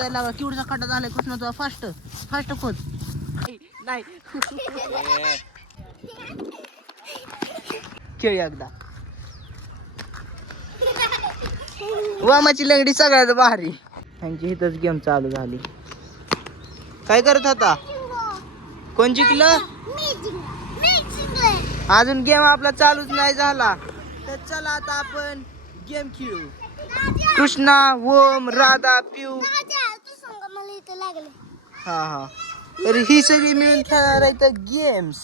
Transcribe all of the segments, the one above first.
खोदायला लागा केवढा खड्डा झालाय कृष्ण तुला फास्ट फास्ट खोद नाही खेळ एकदा. वामाची लंगडी सगळ्यात भारी. त्यांची इथंच गेम चालू झाली. काय करत होता? कोण जिंकलं? अजून गेम आपला चालूच नाही झाला. तर चला आता आपण गेम खेळू. कृष्णा ओम राधा पिऊ. हा हा. तर ही सगळी मिळून खेळणार आहे तर गेम्स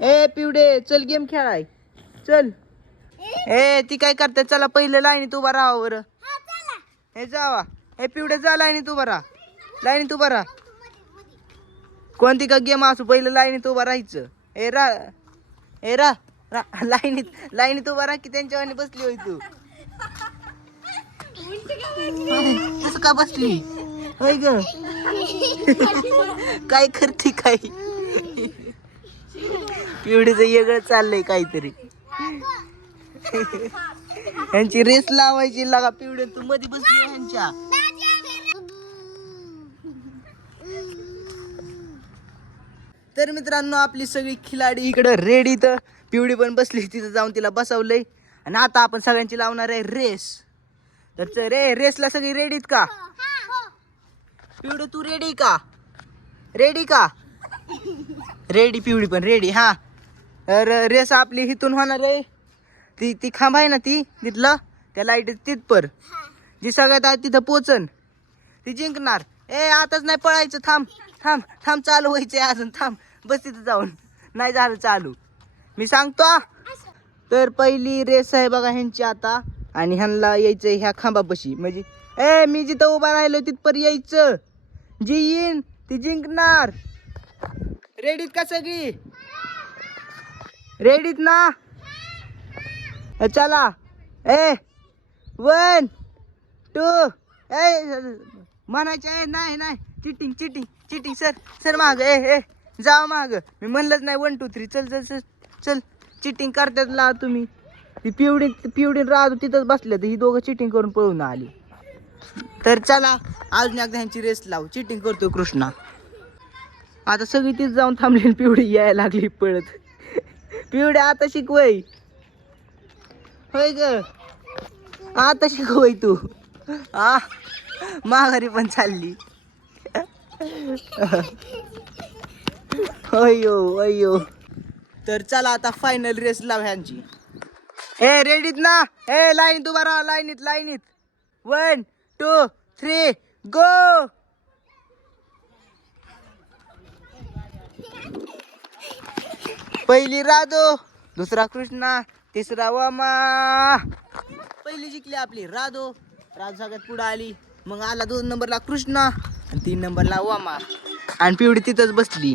ए पिवडे चल गेम खेळाय. चल. ए ती काय करते? चला पहिलं लाईनीत उभा राहा बरं. हे जावा. हे पिवडे जा लाईनीत उभा राहा. लाईनीत उभा राहा. कोणती का गेम असू? पहिलं लाईनीत उभा राहायचं. ए रा ए रा रा- लाईनीत लाईनीत उभा राहा की त्यांच्यावानी बसली होय तू. तसं का बसली? होय ग. काय करते काय? पिवडीच वेगळं चाललंय काहीतरी. यांची रेस लावायची लागा पिवडे तू मध्ये बसली यांच्या. तर मित्रांनो आपली सगळी खिलाडी इकडं रेडी तर. पिवडी पण बसली तिथं जाऊन तिला बसवलंय. आणि आता आपण सगळ्यांची लावणार आहे रेस. तर रे रेसला सगळी रेडीत का? पिवडी तू रेडी का? रेडी का? रेडी पिवडी पण रेडी हा. तर रेस आपली हिथून होणार आहे. ती ती खांब आहे ना ती तिथलं. त्या लाइट तिथपर जी सगळ्यात आहे तिथं पोचन. ती जिंकणार. ए आताच नाही पळायचं थांब थांब थांब चालू व्हायचंय अजून थांब. बस तिथं जाऊन. नाही झालं चालू. मी सांगतो तर पहिली रेस आहे बघा ह्यांची आता. आणि ह्यांना यायचं ह्या खांबापाशी. म्हणजे ए मी जिथं उभा राहिलो तिथपर यायचं. जी येईन ती जिंकणार. रेडीत का सगळी? रेडीत ना? चला. ए वन टू ए म्हणायचे आहे नाही नाही. Cheating cheating cheating sir sir माग. ए ए जा माग. मी म्हणलंच नाही वन टू थ्री चल चल चल चल. चिटिंग करतात ला तुम्ही. ती पिवडी पिवडीन पिवडी राहतो तिथंच बसल्या तर ही दोघं चिटिंग करून पळून आली. तर चला अजून एकदा ह्यांची रेस लावू. चिटिंग करतो कृष्णा. आता सगळी तीच जाऊन थांबली पिवडी यायला लागली पळत. पिवड्या आता शिकवय. होय ग. आता शिकवय तू. आ माघारी पण चालली. अयो अयो तर चला आता फायनल रेस लाव ह्यांची. ए रेडीत ना? ए लाईन उभा राहा लाईनीत लाईनीत वन टू थ्री गो! पहिली राधो दुसरा कृष्णा तिसरा वामा. पहिली जिंकली आपली राधो. राधो सगळ्यात पुढे आली. मग आला दोन नंबरला कृष्णा आणि तीन नंबरला वामा. आणि पिवडी तिथंच बसली.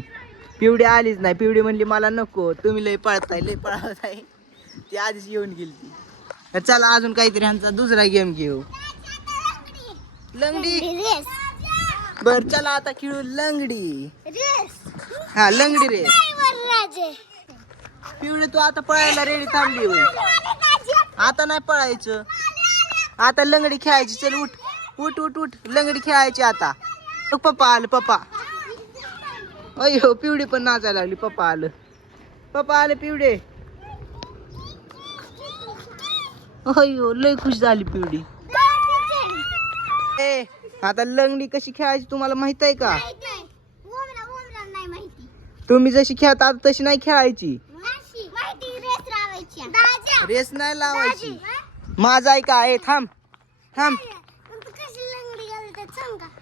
पिवडी आलीच नाही. पिवडी म्हणली मला नको. तुम्ही लय पळताय लय पळताय. ती आधीच येऊन गेली ती. चला अजून काहीतरी ह्यांचा दुसरा गेम घेऊ. लंगडी. बर चला आता खेळू लंगडी. हा लंगडी रे पिवळे तू आता पळायला रेडी थांबली होय. आता नाही पळायचं. आता लंगडी खेळायची. चल उठ. उठ उठ उठ. लंगडी खेळायची आता. पप्पा आलं पप्पा. अयो पिवडी पण नाचायला लागली. पप्पा आलं. पप्पा आलं पिवडे अयो लय खुश झाली पिवडी ए आता लंगडी कशी खेळायची तुम्हाला माहीत आहे का? तुम्ही जशी खेळता आता तशी नाही खेळायची. रेस नाही लावायची. माझा आहे का ए थांब थांब.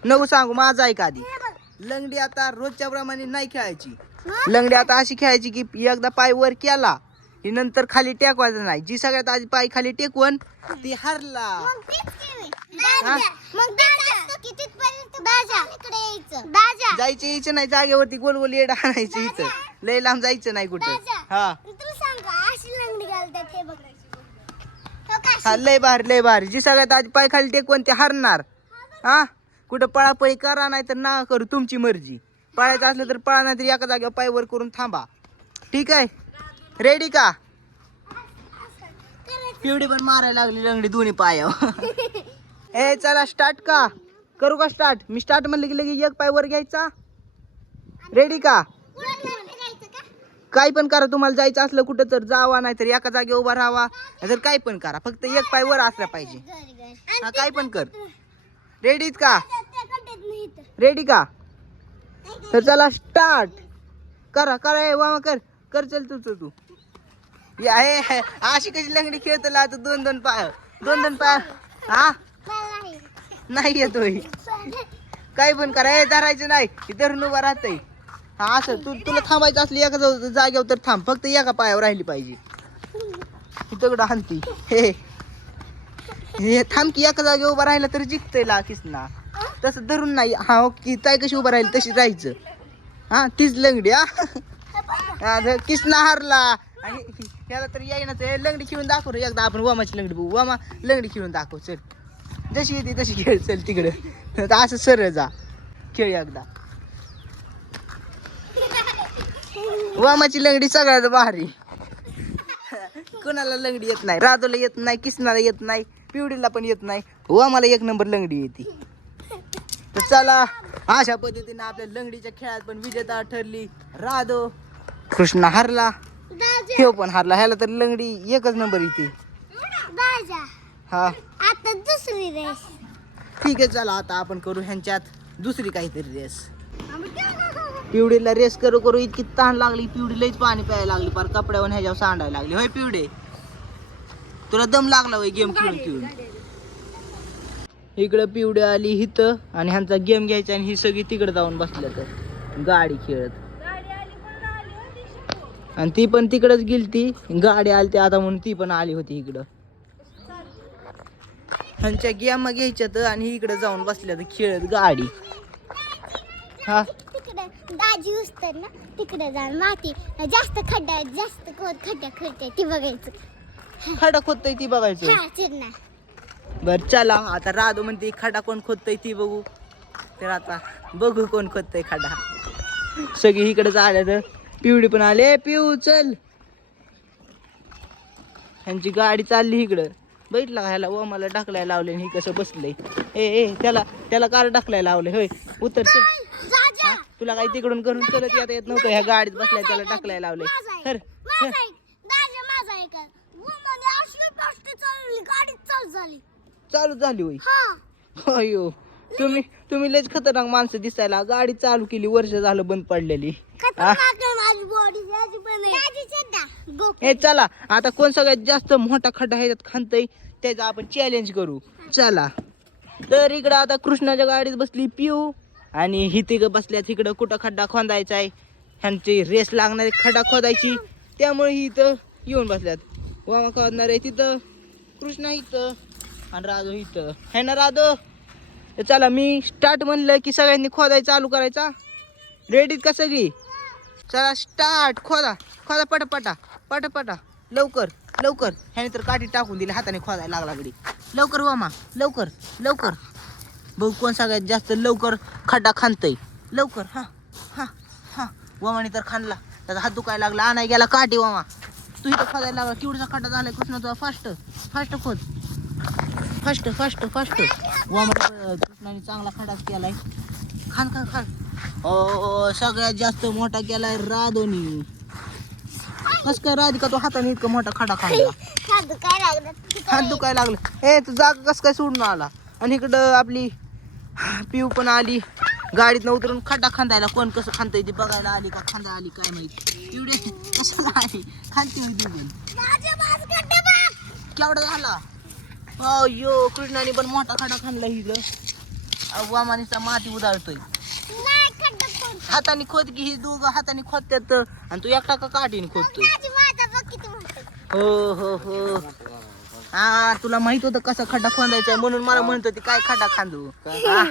नको सांगू माझा आहे का आधी लंगडी आता रोजच्या प्रमाणे नाही खेळायची. लंगडी आता अशी खेळायची की एकदा पाय वर केला की नंतर खाली टेकवायचं नाही. जी सगळ्यात आधी पाय खाली टेकवण ती हरला. हा? जायचं यायचं नाही जागेवरती गोल गोल येड आणायचं इथं. लय लांब जायचं नाही कुठं. हा. हा लय भारी लय भारी. जी सगळ्यात आधी पाय खाली टेकवण ते हरणार. हा कुठं पळापळी करा नाही तर ना करू तुमची मर्जी. पळायचं असलं तर पळा नाही तर एका जागेवर पाय वर करून थांबा. ठीक आहे? रेडी का? पिवडी पण मारायला लागली लंगडी दोन्ही पायावर. ए चला स्टार्ट का? करू का स्टार्ट मी स्टार्ट म्हणलं की लगे एक पाय वर घ्यायचा. रेडी का? काय पण करा तुम्हाला जायचं असलं कुठं तर जावा नाहीतर एका जागी उभा राहावा. नाहीतर काय पण करा फक्त एक पाय वर असला पाहिजे. हा काय पण कर. रेडीत का? रेडी का? तर चला स्टार्ट करा करा वामा कर. कर चल तू तू तू. या हे. अशी कशी लंगडी खेळतो ला तू दोन दोन पाय. दोन दोन पाय. हा? नाही येतोय काही पण करा. धरायचं नाही. हे धरून उभा राहतंय. हा असं. तू तुला थांबायचं असली एका जाऊ- जागेवर तर थांब. फक्त एका पायावर राहिली पाहिजे. ही दगड हानती हे हे. थांब की एका जागेवर उभा राहिला तर जिंकतय ला किसना. तसं धरून नाही. हा की ताई कशी उभं राहील तशी राहायचं. हा तीच लंगडी हा. किसना हारला. आणि याला तर येईना ते लंगडी खेळून दाखव रे. एकदा आपण वामाची लंगडी बघू. वामा लंगडी खेळून दाखव. चल. जशी येते तशी खेळ. चल तिकडं. तर असं सरळ जा. खेळ एकदा. वामाची लंगडी सगळ्यात भारी. कोणाला लंगडी येत नाही? राधोला येत नाही किसनाला येत नाही पिवडीला पण येत नाही. वामाला एक नंबर लंगडी येते. तर चला अशा पद्धतीने आपल्या लंगडीच्या खेळात पण विजेता ठरली राधो. कृष्णा हरला. ठेव पण हारला ह्याला तर लंगडी एकच नंबर येते. हा. आता दुसरी रेस ठीक आहे चला आता आपण करू ह्यांच्यात दुसरी काहीतरी रेस पिवडीला रेस करू करू. इतकी ताण लागली. पिवडीलाच पाणी प्यायला लागली. पार कपड्यावर ह्याच्यावर सांडायला लागली. होय पिवडे? तुला दम लागला होय गेम खेळून खेळून? इकडं पिवडे आली हिथं आणि ह्यांचा गेम घ्यायचा आणि ही सगळी तिकडे जाऊन बसल्या तर. गाडी खेळत. आणि ती पण तिकडच गेली ती गाडी आली ती आता म्हणून ती पण आली होती इकडं. ह्यांच्या गेम घ्यायच्यात आणि इकडे जाऊन बसल्या तर खेळत गाडी. हा. तिकडे दाजी उचतर ना तिकडे जाऊन माती. जास्त खड्डा जास्त खड्डा ती बघायचं. खोदतय ती बघायचं. हा बर चला. आता राधू म्हणते खडा कोण खोदतय ती बघू. तर आता बघू कोण खोदतय खडा. सगळी इकडे आल्या तर पिवडी पण आले. पिऊ चल ह्यांची गाडी चालली इकडं. का ह्याला व मला ढकलायला लावले ही कसं बसलंय. ए ए त्याला त्याला कार ढकलायला लावले होय उतर चल. तुला काही तिकडून करून चलत येता येत नव्हतं. ह्या गाडीत बसल्या त्याला ढकलायला लावले गाडी चाल झाली. चालू झाली होय. हा. अयो तुम्ही तुम्ही लयच खतरनाक माणसं दिसायला. गाडी चालू केली वर्ष झालं बंद पडलेली. हे चला. आता कोण सगळ्यात जास्त मोठा खड्डा ह्याच्यात खांतय त्याचं आपण चॅलेंज करू. चला. तर इकडं आता कृष्णाच्या गाडीत बसली पिऊ आणि ही तिघं बसल्या तिकडं कुठं खड्डा खोदायचा आहे. ह्यांची रेस लागणारी खड्डा खोदायची. त्यामुळे ही इथं येऊन बसल्यात. वामा खोदणार आहे तिथं कृष्णा इथं आणि राधो इथं. है ना राधो? चला मी स्टार्ट म्हणलं की सगळ्यांनी खोदायचा चालू करायचा रेडीत का सगळी? चला स्टार्ट खोदा खोदा पटपटा पटपटा. लवकर लवकर. ह्याने तर काठी टाकून दिली हाताने खोदायला लागला गडी. लवकर वामा लवकर लवकर. बघू कोण सगळ्यात जास्त लवकर खड्डा खांदतय. लवकर हां हां हां. वामाने तर खाणला त्याचा हात दुखायला लागला. आणाय गेला काठी वामा. तू इथं खोदायला लागला. किवडचा खड्डा झालाय कृष्णा तुझा? फास्ट फास्ट खोद. फास्ट फास्ट फास्ट वामा कृष्णाने चांगला खड्डाच केलाय. खान खान खान सगळ्यात जास्त मोठा केलाय राधोनी. कस काय राधिका तो हाताने इतका मोठा खडा खाल्ला? हात दुखायला लागलं? हात दुखायला लागलं? ए तू जाग कस काय सोडून आला? आणि इकडं आपली पिऊ पण आली. गाडीत उतरून खड्डा खांदायला कोण कसं खांदतय ते बघायला आली का खांदा आली काय माहिती. एवढे आली खालती होती पण. केवढा झाला? अयो कृष्णाने पण मोठा खडा खांदला इथं. वामानीचा माती उदाळतोय हाताने खोद की ही दोघं हाताने खोदत्यात आणि तू एकटा का काठीने खोदतोय? म्हणतो. हो हो हो. हा तुला माहीत होतं कसा खड्डा खोदायचा? म्हणून मला म्हणत होती काय खड्डा खांदू? हा.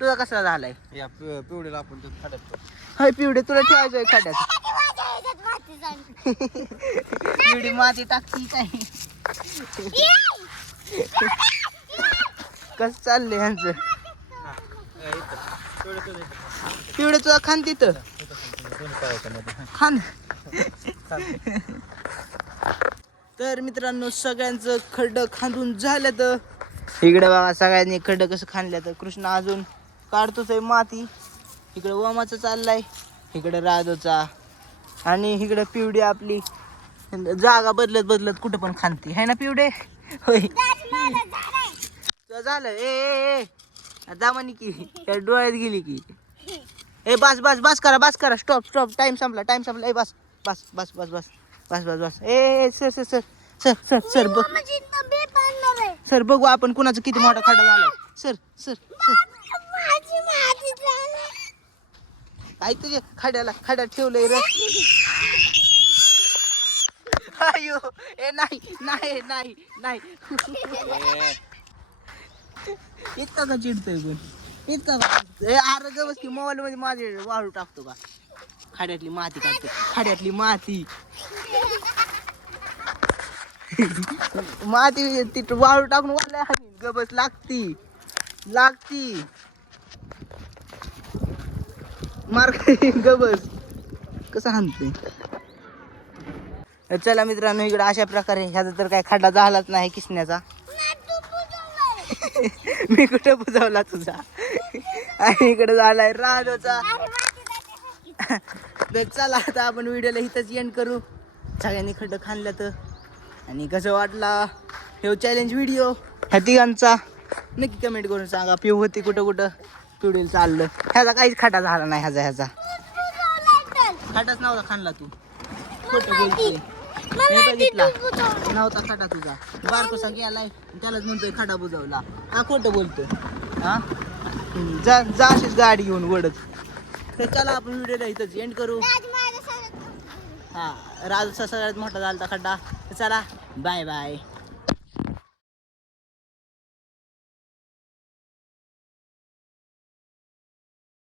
तुझा कसा झालाय? या पि- पिवळीला आपण तो खडकतो हाय पिवडे तुला ठेवायचंय खड्ड्यात. पिवडी माती टाकती काय? कस चाललंय ह्यांचं? पिवडे तुझा खान तिथं. खान. तर मित्रांनो सगळ्यांचं खड्ड खांदून झालं तर. इकडे बघा सगळ्यांनी खड्डं कसं खाणलं तर. कृष्ण अजून काढतोच आहे माती. इकडे वमाचं चाललाय इकडे राजोचा आणि इकडे पिवडी आपली. जागा बदलत बदलत कुठं पण खांदते. है ना पिवडे? होय. झालं. ए. दामानी की त्या डोळ्यात गेली की. ए बस बस बस करा बस करा. स्टॉप स्टॉप टाइम संपला टाइम संपला. ए बस बस बस बस बस. बस बस बस. ए sir sir sir. Sir sir sir बघ. सर बघू आपण कुणाचं किती मोठा खड्डा झाला सर सर सर. काय तुझे खड्याला खड्यात ठेवलंय रे. अयो ए नाही नाही नाही नाही. इतका का चिडतोय पण इतका का? ए अरे गवस की मोबाईल मध्ये माझे वाळू टाकतो का? खाड्यातली माती काढतो. खाड्यातली माती. माती तिथं वाळू टाकून वाढल्या गबस लागती. लागती. मार गबस कसं हाणते चला मित्रांनो इकडे अशा प्रकारे ह्याचा तर काय खड्डा झालाच नाही किसण्याचा. मी कुठे बुजावला तुझा? आणि इकडे झालाय आहे अरे तर चला आता आपण व्हिडिओला इथंच एंड करू. सगळ्यांनी खड्डं खाल्लं तर. आणि कसं वाटला? हे हो चॅलेंज व्हिडिओ ह्या तिघांचा. नक्की कमेंट करून सांगा. पिऊ होती कुठं कुठं? पिवडीला चाललं. ह्याचा काहीच खाटा झाला नाही ह्याचा ह्याचा. खाटाच नव्हता खाल्ला तू. खोटं बोलते हे बघितला. नव्हता खडा तुझा. बारकोसा गेलाय त्यालाच म्हणतोय खडा बुजवला. हा खोटं बोलतोय. हा? जा जा अशीच गाडी घेऊन वडत तर चला आपण व्हिडिओला इथंच एंड करू. हा राजचा सगळ्यात मोठा झालता खड्डा. चला बाय बाय